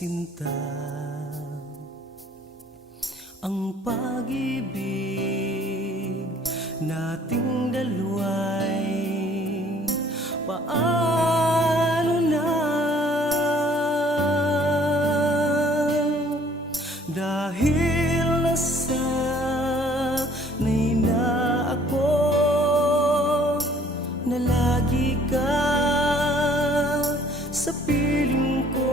sinta Ang pag-ibig nating dalaway Paano na? Dahil nasanay na ako Na lagi sa piling ko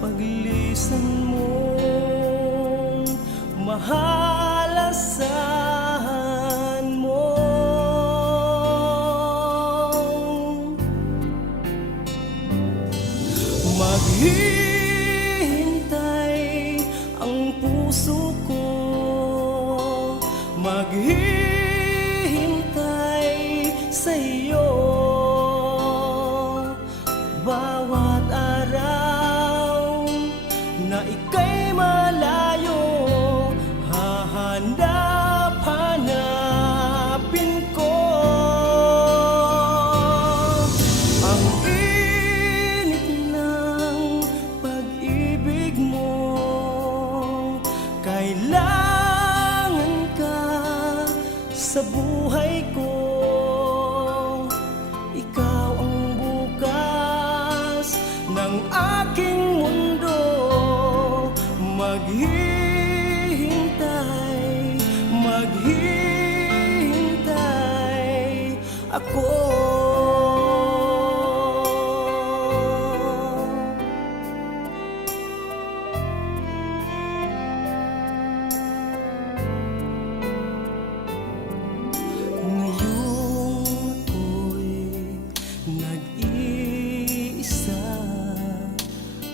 Paglisan mo Mahalasan mo. Maghihintay ang puso ko Maghihintay Maghihintay, maghihintay ako. Nag-iisa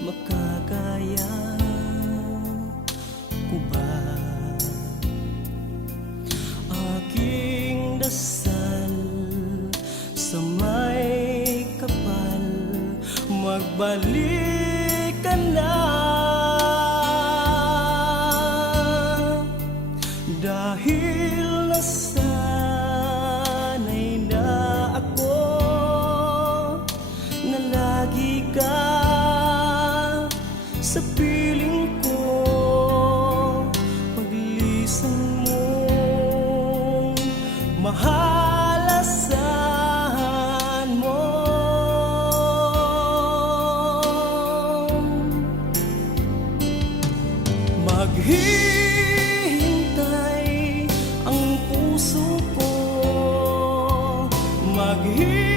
Makakaya Magbalik ka na. Dahil nasanay na ako na lagi ka sa piling ko. Paglisan mo mahalasan Maghihintay ang puso ko. Maghihintay